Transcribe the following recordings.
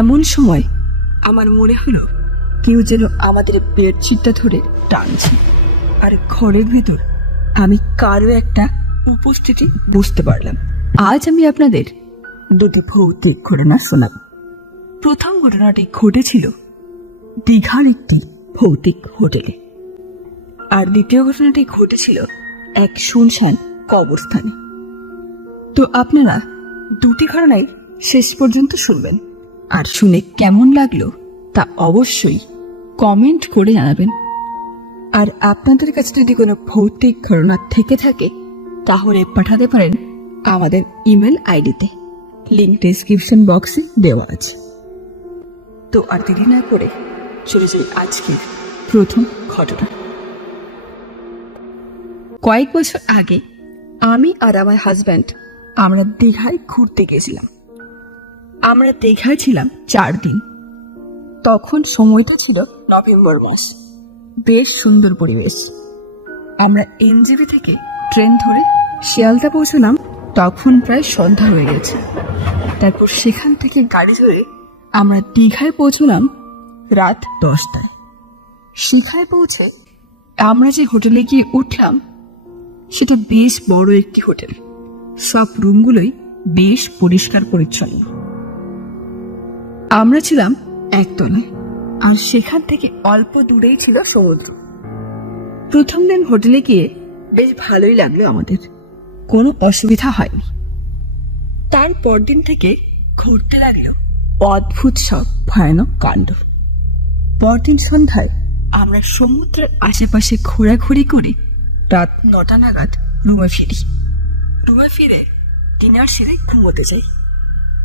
এমন সময় আমার মনে হলো কেউ যেন আমাদের বেডশিটটা ধরে টানছে, আর ঘরের ভিতর আমি কারো একটা উপস্থিতি বুঝতে পারলাম। আজ আমি আপনাদের দুটি ভৌতিক ঘটনা শোনাব। প্রথম ঘটনাটি ঘটেছিল দীঘার একটি ভৌতিক হোটেলে, আর দ্বিতীয় ঘটনাটি ঘটেছিল এক শুনশান কবরস্থানে। তো আপনারা দুটি ঘটনাই শেষ পর্যন্ত শুনবেন, আর শুনে কেমন লাগলো তা অবশ্যই কমেন্ট করে জানাবেন। আর আপনাদের কাছে যদি কোনো ভৌতিক ঘটনা থেকে থাকে তাহলে পাঠাতে পারেন আমাদের ইমেল আইডিতে, লিঙ্ক ডেসক্রিপশন বক্সে দেওয়া আছে। তো আর দেরি না করে চলে যাই আজকের প্রথম ঘটনা। কয়েক বছর আগে আমি আর আমার হাজব্যান্ড আমরা দীঘায় ঘুরতে গেছিলাম। আমরা দীঘায় ছিলাম 4 দিন। তখন সময়টা ছিল নভেম্বর মাস। বেশ সুন্দর পরিবেশ। আমরা এনজেপি থেকে ট্রেন ধরে শিয়ালদা পৌঁছলাম, তখন প্রায় সন্ধ্যা হয়ে গেছে। তারপর সেখান থেকে গাড়ি ধরে আমরা দীঘায় পৌঁছলাম রাত 10টায়। দীঘায় পৌঁছে আমরা যে হোটেলে গিয়ে উঠলাম সেটা বেশ বড় একটি হোটেল। সব রুমগুলোই বেশ পরিষ্কার পরিচ্ছন্ন। আমরা ছিলাম একতলায়, আর সেখান থেকে অল্প দূরেই ছিল সমুদ্র। প্রথম দিন হোটেলে গিয়ে বেশ ভালোই লাগলো আমাদের, কোনো অসুবিধা হয়নি। তারপর দিন থেকে ঘুরতে লাগলো অদ্ভুত সব ভয়ানক কাণ্ড। পরদিন সন্ধ্যায় আমরা সমুদ্রের আশেপাশে ঘোরাঘুরি করে রাত 9টা নাগাদ রুমে ফিরি। রুমে ফিরে ডিনার সেরে ঘুমোতে যাই।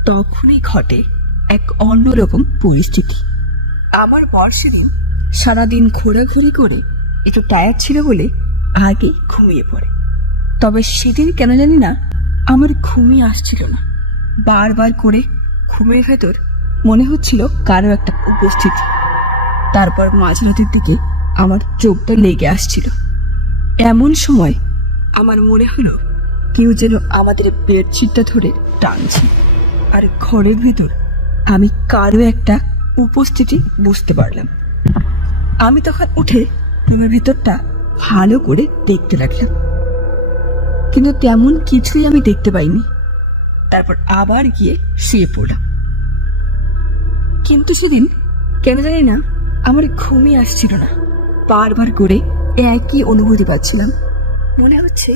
তখনই ঘটে এক অন্যরকম পরিস্থিতি। আমার বর সেদিন সারাদিন ঘোরাঘুরি করে একটু টায়ার্ড ছিল বলে আগে ঘুমিয়ে পড়ে। তবে সেদিন কেন জানি না আমার ঘুমই আসছিল না। বারবার করে ঘুমের ভেতর মনে হচ্ছিল কারো একটা উপস্থিতি। তারপর মাঝরাতের দিকে আমার চোখটা লেগে আসছিল। এমন সময় আমার মনে হলো কেউ যেন আমাদের বেডশিটটা ধরে টানছে, আর ঘরের ভিতর আমি কারো একটা উপস্থিতি বুঝতে পারলাম। আমি তখন উঠে রুমের ভিতরটা ভালো করে দেখতে লাগলাম, কিন্তু তেমন কিছুই আমি দেখতে পাইনি। তারপর আবার গিয়ে শুয়ে পড়লাম। কিন্তু সেদিন কেন জানি না আমার ঘুমই আসছিল না। বারবার করে একই অনুভূতি পাচ্ছিলাম, মনে হচ্ছে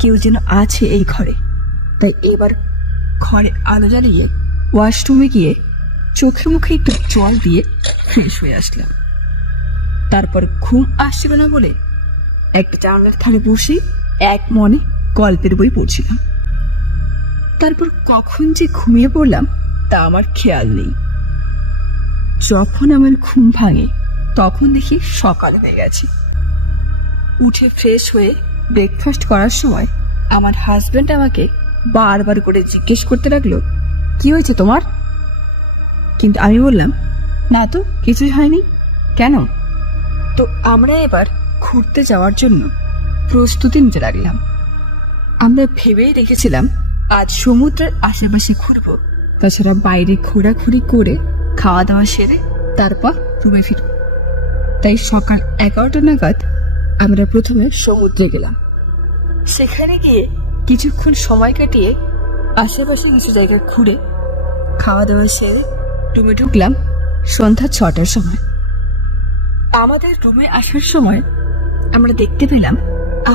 কেউ যেন আছে এই ঘরে। তাই এবার ঘরে আলো জ্বালিয়ে ওয়াশরুমে গিয়ে চোখে মুখে একটু জল দিয়ে ফ্রেশ হয়ে আসলাম। তারপর ঘুম আসছিল না বলে এক জানলার ধারে বসে এক মনে গল্পের বই পড়ছিলাম। তারপর কখন যে ঘুমিয়ে পড়লাম তা আমার খেয়াল নেই। যখন আমার ঘুম ভাঙে তখন দেখি সকাল হয়ে গেছে। উঠে ফ্রেশ হয়ে ব্রেকফাস্ট করার সময় আমার হাজব্যান্ড আমাকে বারবার করে জিজ্ঞেস করতে লাগলো, কি হয়েছে তোমার? কিন্তু আমি বললাম, না তো কিছুই হয়নি। কেন? তো আমরা এবার ঘুরতে যাওয়ার জন্য প্রস্তুতি নিতে লাগলাম। আমরা ভেবেই রেখেছিলাম আজ সমুদ্রের আশেপাশে ঘুরবো, তাছাড়া বাইরে ঘোরাঘুরি করে খাওয়া দাওয়া সেরে তারপর রুমে ফিরব। তাই সকাল 11টা নাগাদ আমরা প্রথমে সমুদ্রে গেলাম। সেখানে গিয়ে কিছুক্ষণ সময় কাটিয়ে আশেপাশে কিছু জায়গা ঘুরে খাওয়া দাওয়া সেরে রুমে ঢুকলাম সন্ধ্যা 6টার সময়। আমাদের রুমে আসার সময় আমরা দেখতে পেলাম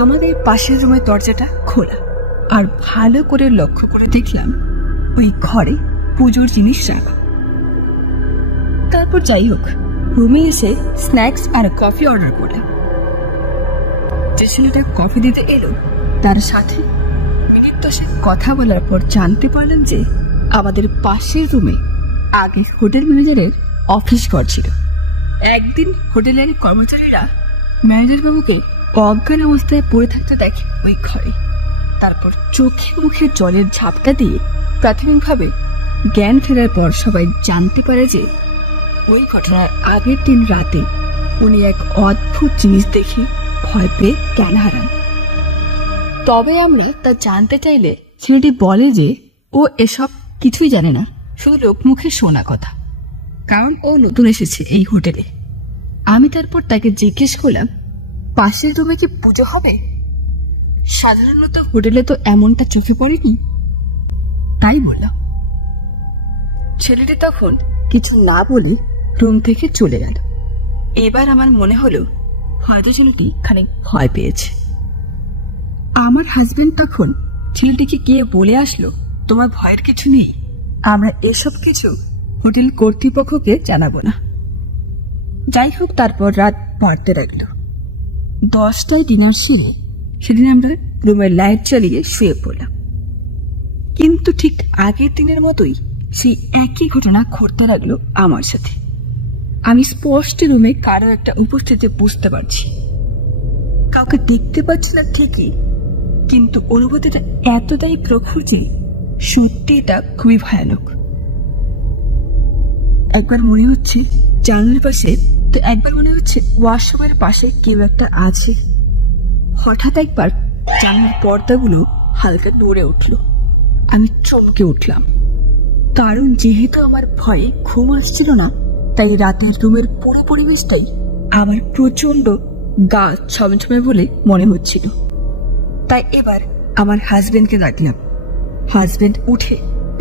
আমাদের পাশের রুমের দরজাটা খোলা, আর ভালো করে লক্ষ্য করে দেখলাম ওই ঘরে পুজোর জিনিস রাখা। তারপর যাই হোক, রুমে এসে স্ন্যাক্স আর কফি অর্ডার করলাম। যে ছেলেটা কফি দিতে এলো তার সাথে মিনিট 10 কথা বলার পর জানতে পারলাম যে আমাদের পাশের রুমে আগে হোটেল ম্যানেজারের অফিস ঘর ছিল। একদিন হোটেলের কর্মচারীরা ম্যানেজার বাবুকে অজ্ঞান অবস্থায় পড়ে থাকতে দেখে ওই ঘরে। তারপর চোখে মুখে জলের ঝাপটা দিয়ে প্রাথমিকভাবে জ্ঞান ফেরার পর সবাই জানতে পারে যে ওই ঘটনার আগের দিন রাতে উনি এক অদ্ভুত জিনিস দেখে ভয় পেয়ে জ্ঞান হারান। তবে আমরা তা জানতে চাইলে ছেলেটি বলে যে ও এসব কিছুই জানে না, শুধু লোকমুখে শোনা কথা। কারণ ও নতুন এসেছে এই হোটেলে। আমি তারপর তাকে জিজ্ঞেস করলাম, পাশের রুমে কি পুজো হবে? সাধারণত হোটেলে তো এমনটা চোখে পড়েনি, তাই বললাম। ছেলেটি তখন কিছু না বলে রুম থেকে চলে গেল। এবার আমার মনে হলো হয়তো ছেলেটি খানিক ভয় পেয়েছে। আমার হাজবেন্ড তখন ছেলেটিকে গিয়ে বলে আসলো, তোমার ভয়ের কিছু নেই, আমরা এসব কিছু হোটেল কর্তৃপক্ষকে জানাবো না। যাই হোক, তারপর রাত বাড়তে লাগলো। 10টায় ডিনার সেরে সেদিন আমরা রুমের লাইট চালিয়ে শুয়ে পড়লাম। কিন্তু ঠিক আগের দিনের মতোই সেই একই ঘটনা ঘটতে লাগলো আমার সাথে। আমি স্পষ্ট রুমে কারো একটা উপস্থিতি বুঝতে পারছি, কাউকে দেখতে পাচ্ছি না ঠিকই, কিন্তু অনুভূতিটা এতটাই প্রখর যে সত্যি এটা খুবই ভয়ানক। একবার মনে হচ্ছে জানলার পাশে, তো একবার মনে হচ্ছে ওয়াশরুমের পাশে কেউ একটা আছে। হঠাৎ একবার জানলার পর্দাগুলো হালকা নড়ে উঠল। আমি চমকে উঠলাম, কারণ যেহেতু আমার ভয়ে ঘুম আসছিল না, তাই রাতের রুমের পুরো পরিবেশটাই আমার প্রচন্ড গা ছমছমে বলে মনে হচ্ছিল। তাই এবার আমার হাজবেন্ডকে ডাকলাম। হাজবেন্ড উঠে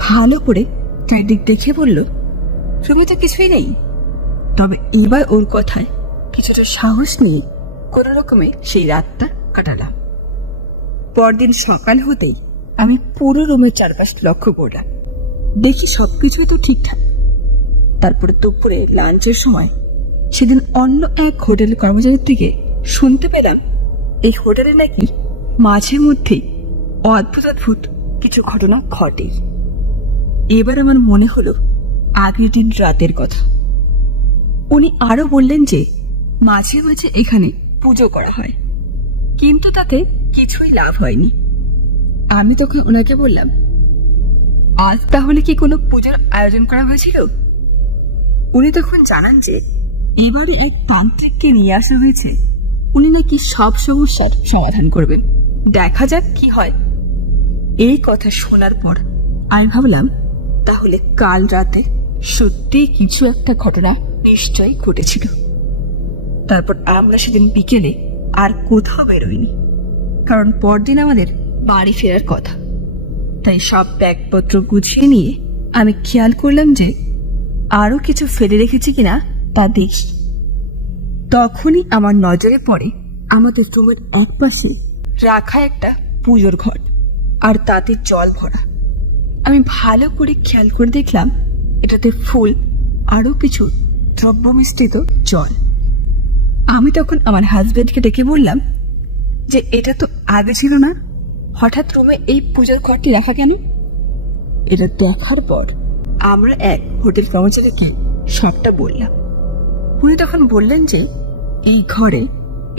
ভালো করে চারিদিক দেখে বলল, রুমে তো কিছুই নেই। তবে এবার ওর কথায় কিছুটা সাহস নিয়ে কোনো রকমে সেই রাতটা কাটালাম। পরদিন সকাল হতেই আমি পুরো রুমের চারপাশ লক্ষ্য করলাম, দেখি সবকিছুই তো ঠিকঠাক। তারপরে দুপুরে লাঞ্চের সময় সেদিন অন্য এক হোটেল কর্মচারীর থেকে শুনতে পেলাম এই হোটেলে নাকি মাঝে মধ্যেই অদ্ভুত অদ্ভুত কিছু ঘটনা ঘটে। এবার আমার মনে হলো আগের দিন রাতের কথা। উনি আরো বললেন যে মাঝে মাঝে এখানে পুজো করা হয়, কিন্তু তাতে কিছুই লাভ হয়নি। আমি তখন ওনাকে বললাম, আজ তাহলে কি কোনো পুজোর আয়োজন করা হয়েছিল? উনি তখন জানান যে এবারে এক তান্ত্রিককে নিয়ে আসা হয়েছে, উনি নাকি সব সমস্যার সমাধান করবেন, দেখা যাক কি হয়। এই কথা শোনার পর আমি ভাবলাম তাহলে কাল রাতে সত্যি কিছু একটা ঘটনা নিশ্চয়ই ঘটেছিল। তারপর আমরা সেদিন বিকেলে আর কোথাও বেরোইনি, কারণ পরদিন আমাদের বাড়ি ফেরার কথা। তাই সব ব্যাগপত্র গুছিয়ে নিয়ে আমি খেয়াল করলাম যে আরো কিছু ফেলে রেখেছি কিনা তা দেখি। তখনই আমার নজরে পড়ে আমাদের রুমের এক পাশে রাখা একটা পুজোর ঘট, আর তাতে জল ভরা। আমি ভালো করে খেয়াল করে দেখলাম এটাতে ফুল আরো কিছু দ্রব্য মিশ্রিত জল। আমি তখন আমার হাজবেন্ডকে ডেকে বললাম যে এটা তো আগে ছিল না, হঠাৎ রুমে এই পূজার ঘরটি রাখা কেন? এটা দেখার পর আমরা এক হোটেল কর্মচারীকে সবটা বললাম। উনি তখন বললেন যে এই ঘরে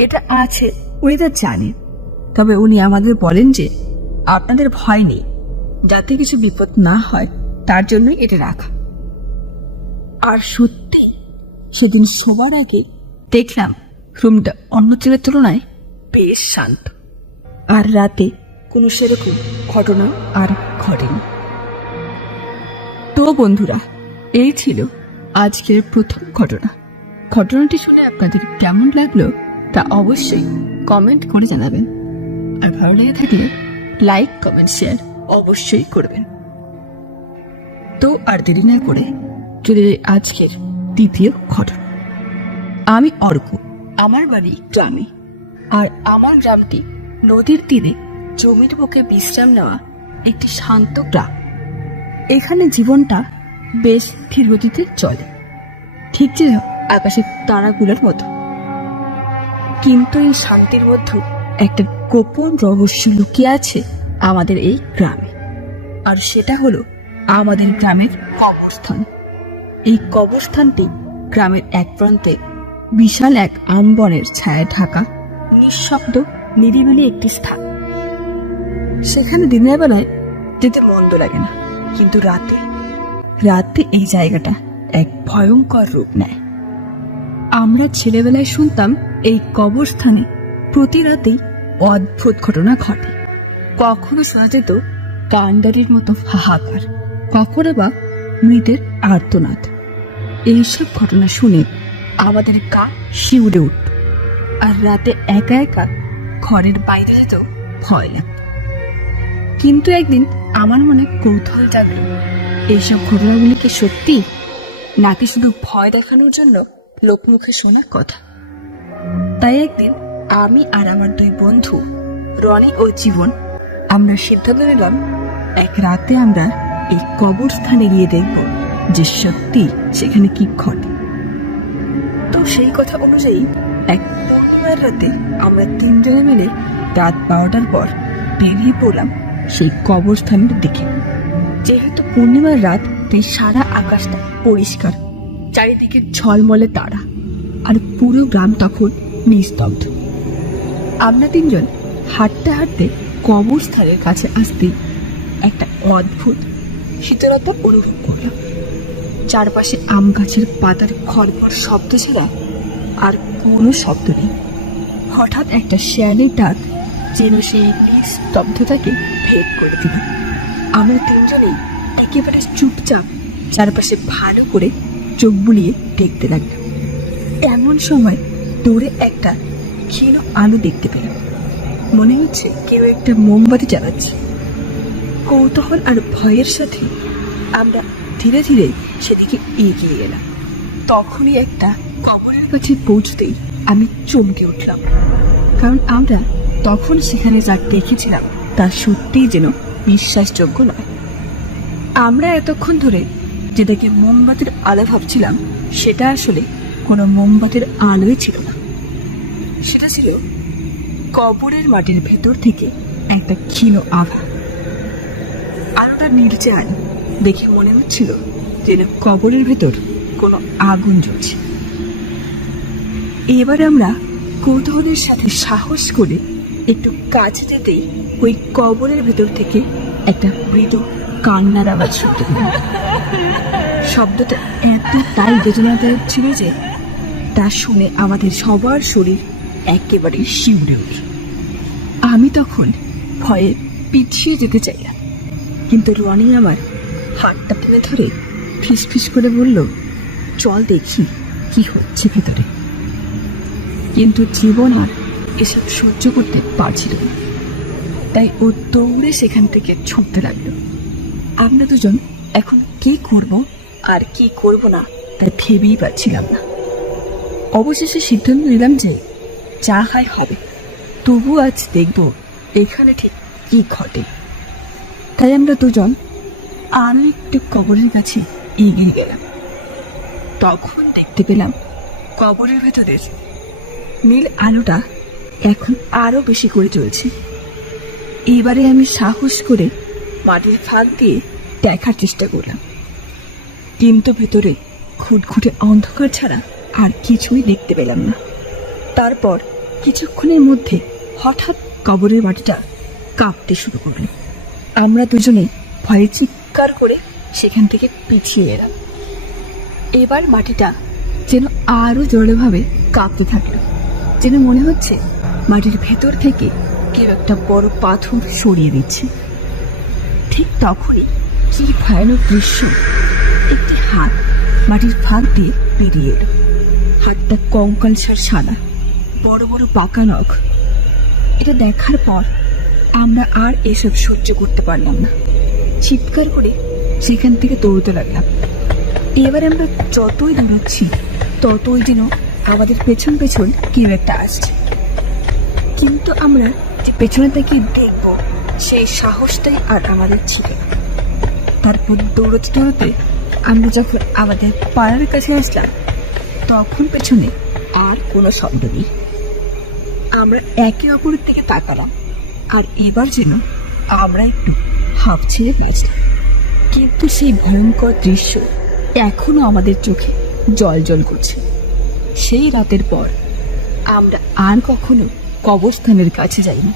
এটা আছে উনি তা জানেন, তবে উনি আমাদের বলেন যে আপনাদের ভয় নেই, যাতে কিছু বিপদ না হয় তার জন্যই এটা রাখা। আর সত্যি সেদিন শোবার আগে দেখলাম রুমটা অন্য দিনের তুলনায় বেশ শান্ত, আর রাতে কোনো সেরকম ঘটনা আর ঘটেনি। তো বন্ধুরা, এই ছিল আজকের প্রথম ঘটনা। ঘটনাটি শুনে আপনাদের কেমন লাগলো তা অবশ্যই কমেন্ট করে জানাবেন, আর ভালো লেগে থাকলে লাইক কমেন্ট শেয়ার অবশ্যই করবেন। তো আর দেরি না করে চলে যাই আজকের দ্বিতীয় ঘটনা। আমি অর্ক, আমার বাড়ি গ্রামে, আর আমার গ্রামটি নদীর তীরে জমির বুকে বিশ্রাম নেওয়া একটি শান্ত গ্রাম। এখানে জীবনটা বেশ ধীর গতিতে চলে, ঠিক যে আকাশের তারাগুলোর মতো। কিন্তু এই শান্তির মধ্যে একটা গোপন রহস্য লুকিয়ে আছে আমাদের এই গ্রামে, আর সেটা হলো আমাদের গ্রামের কবরস্থান। এই কবরস্থানটি গ্রামের এক প্রান্তে বিশাল এক আমবনের ছায়ায় ঢাকা নিঃশব্দ নিরিবিলি একটি স্থান। সেখানে দিনের বেলায় যেতে মন্দ লাগে না, কিন্তু রাতে রাতে এই জায়গাটা এক ভয়ঙ্কর রূপ নেয়। আমরা ছেলেবেলায় শুনতাম এই কবরস্থানে প্রতি রাতেই অদ্ভুত ঘটনা ঘটে। কখনো শোনা যেত কান্ডারির মতো হাহাকার, কখনো বা মৃতের আর্তনাদ। এইসব ঘটনা শুনে আমাদের গা শিউরে উঠত, আর রাতে একা একা ঘরের বাইরে যেতেও ভয় লাগত। কিন্তু একদিন আমার মনে কৌতূহল জাগলো, এইসব ঘটনাগুলি কি সত্যি, নাকি শুধু ভয় দেখানোর জন্য লোকমুখে শোনা কথা। তাই একদিন আমি আর আমার দুই বন্ধু রনি ও জীবন আমরা সিদ্ধান্ত নিলাম এক রাতে আমরা এই কবরস্থানে গিয়ে দেখব যে সত্যি সেখানে কি ঘটে। তো সেই কথা অনুযায়ী এক পূর্ণিমার রাতে আমরা তিনজনে মিলে রাত 12টার পর বেরিয়ে পড়লাম সেই কবরস্থানের দিকে। যেহেতু পূর্ণিমার রাত, তাই সারা আকাশটা পরিষ্কার, চারিদিকে ঝলমলে তারা, আর পুরো গ্রাম তখন নিস্তব্ধ। আমরা তিনজন হাঁটতে হাঁটতে কবরস্থানের কাছে আসতেই একটা অদ্ভুত শীতলতা অনুভব করলাম। চারপাশে আম গাছের পাতার খড়খড় শব্দ ছাড়া আর কোনো শব্দ নেই। হঠাৎ একটা শেয়ালের ডাক যেন সেই নিস্তব্ধতাকে ভেদ করে দিল। আমরা তিনজনেই একেবারে চুপচাপ চারপাশে ভালো করে চোখ বুলিয়ে দেখতে লাগলাম। এমন সময় দূরে একটা ক্ষীণ আলো দেখতে পেলাম। মনে হচ্ছে কেউ একটা মোমবাতি জ্বালাচ্ছে। কৌতূহল আর ভয়ের সাথে আমরা ধীরে ধীরে সেদিকে এগিয়ে গেলাম। তখনই একটা কবরের কাছে পৌঁছতেই আমি চমকে উঠলাম, কারণ আমরা তখন সেখানে যা দেখেছিলাম তা সত্যিই যেন বিশ্বাসযোগ্য নয়। আমরা এতক্ষণ ধরে যেটাকে মোমবাতির আলো ভাবছিলাম, সেটা আসলে কোনো মোমবাতির আলোই ছিল না। সেটা ছিল কবরের মাটির ভেতর থেকে একটা ক্ষীণ আভা। আলোটা নীলচে আলো দেখে মনে হচ্ছিল যেন কবরের ভেতর কোনো আগুন জ্বলছে। এবার আমরা কৌতূহলের সাথে সাহস করে একটু কাছে যেতেই ওই কবরের ভেতর থেকে একটা মৃদু কান্নার আওয়াজ শুনতে পেলাম। শব্দটা এতটাই বেদনাদায়ক ছিল যে তা শুনে আমাদের সবার শরীর একেবারে শিউরে উঠল। আমি তখন ভয়ে পিছিয়ে যেতে চাইলাম, কিন্তু রনি আমার হাতটা টেনে ধরে ফিসফিস করে বলল, চল দেখি কি হচ্ছে ভেতরে। কিন্তু জীবন আর এসব সহ্য করতে পারছিল না, তাই ও দৌড়ে সেখান থেকে ছুটতে লাগলো। আমরা দুজন এখন কি করব আর কি করব না তা ভেবেই পাচ্ছিলাম না। অবশেষে সিদ্ধান্ত নিলাম যে যা হয় হবে, তবু আজ দেখব এখানে ঠিক কি ঘটে। তাই আমরা দুজন আরো একটু কবরের কাছে এগিয়ে গেলাম। তখন দেখতে পেলাম কবরের ভেতরের নীল আলোটা এখন আরো বেশি করে জ্বলছে। এবারে আমি সাহস করে মাটির ফাঁক দিয়ে দেখার চেষ্টা করলাম, কিন্তু ভেতরে খুঁটখুটে অন্ধকার ছাড়া আর কিছুই দেখতে পেলাম না। তারপর কিছুক্ষণের মধ্যে হঠাৎ কবরের মাটিটা কাঁপতে শুরু করল। আমরা দুজনে ভয়ে চিৎকার করে সেখান থেকে পিছিয়ে এলাম। এবার মাটিটা যেন আরো জোরেভাবে কাঁপতে থাকলো, যেন মনে হচ্ছে মাটির ভেতর থেকে কেউ একটা বড় পাথর সরিয়ে দিচ্ছে। ঠিক তখনই কি ভয়ানক দৃশ্য! একটি হাত মাটির ফাঁক দিয়ে বেরিয়ে এলো। হাতটা কঙ্কালসার সাদা, বড় বড় পাকা নখ। এটা দেখার পর আমরা আর এসব সহ্য করতে পারলাম না। চিৎকার করে সেখান থেকে দৌড়তে লাগলাম। এবার আমরা যতই দৌড়াচ্ছি ততই যেন আমাদের পেছন পেছন কেউ একটা আসছে, কিন্তু আমরা যে পেছনে তাকে দেখব সেই সাহসটাই আর আমাদের ছিল না। তারপর দৌড়তে দৌড়তে আমরা যখন আমাদের পাড়ার কাছে আসলাম, তখন পেছনে আর কোনো শব্দ নেই। আমরা একে অপরের দিকে তাকালাম, আর এবার যেন আমরা একটু হাঁপ ছেড়ে বাঁচলাম। কিন্তু সেই ভয়ঙ্কর দৃশ্য এখনো আমাদের চোখে জল জল করছে। সেই রাতের পর আমরা আর কখনো কবরস্থানের কাছে যাইনি।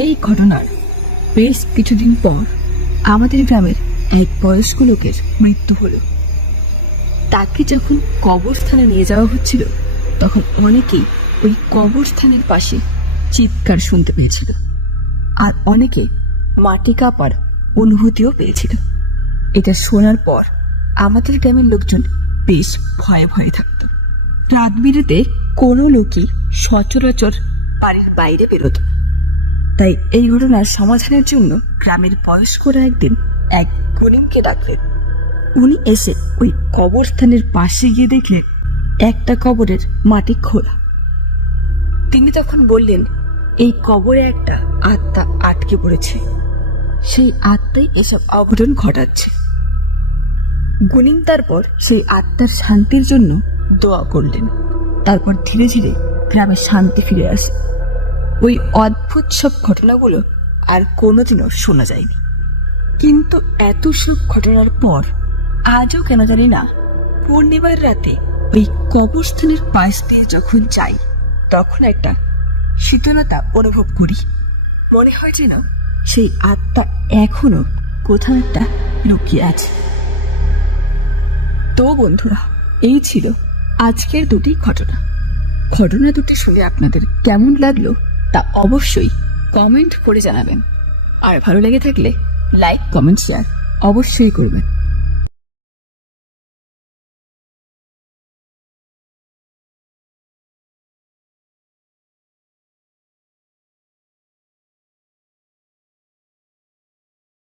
এই ঘটনার বেশ কিছুদিন পর আমাদের গ্রামের এক বয়স্ক লোকের মৃত্যু হলো। তাকে যখন কবরস্থানে নিয়ে যাওয়া হচ্ছিল, তখন অনেকেই ওই কবরস্থানের পাশে চিৎকার শুনতে পেয়েছিল, আর অনেকে মাটি কাঁপার অনুভূতিও পেয়েছিল। এটা শোনার পর আমাদের গ্রামের লোকজন বেশ ভয়ে ভয়ে থাকত। রাত বিরেতে কোনো লোকই সচরাচর বাড়ির বাইরে বেরোত না। তাই এই ঘটনার সমাধানের জন্য গ্রামের বয়স্করা একদিন এক গনিমকে ডাকলেন। উনি এসে ওই কবরস্থানের পাশে গিয়ে দেখলেন একটা কবরের মাটি খোলা। তিনি তখন বললেন, এই কবরে একটা আত্মা আটকে পড়েছে, সেই আত্মাই এসব অঘটন ঘটাচ্ছে। গনিম তারপর সেই আত্মার শান্তির জন্য দোয়া করলেন। তারপর ধীরে ধীরে গ্রামে শান্তি ফিরে আসে। ওই অদ্ভুত সব ঘটনাগুলো আর কোনোদিনও শোনা যায়নি। কিন্তু এত সব ঘটনার পর আজও কেন জানি না, পূর্ণিমার রাতে ওই কবরস্থানের পাশ দিয়ে যখন যাই তখন একটা শীতলতা অনুভব করি। মনে হয় যেন সেই আত্মা এখনো কোথাও একটা লুকিয়ে আছে। তো বন্ধুরা, এই ছিল আজকের দুটি ঘটনা। ঘটনা দুটি শুনে আপনাদের কেমন লাগলো তা অবশ্যই কমেন্ট করে জানাবেন। আর ভালো লেগে থাকলে লাইক, কমেন্ট, শেয়ার অবশ্যই করবেন।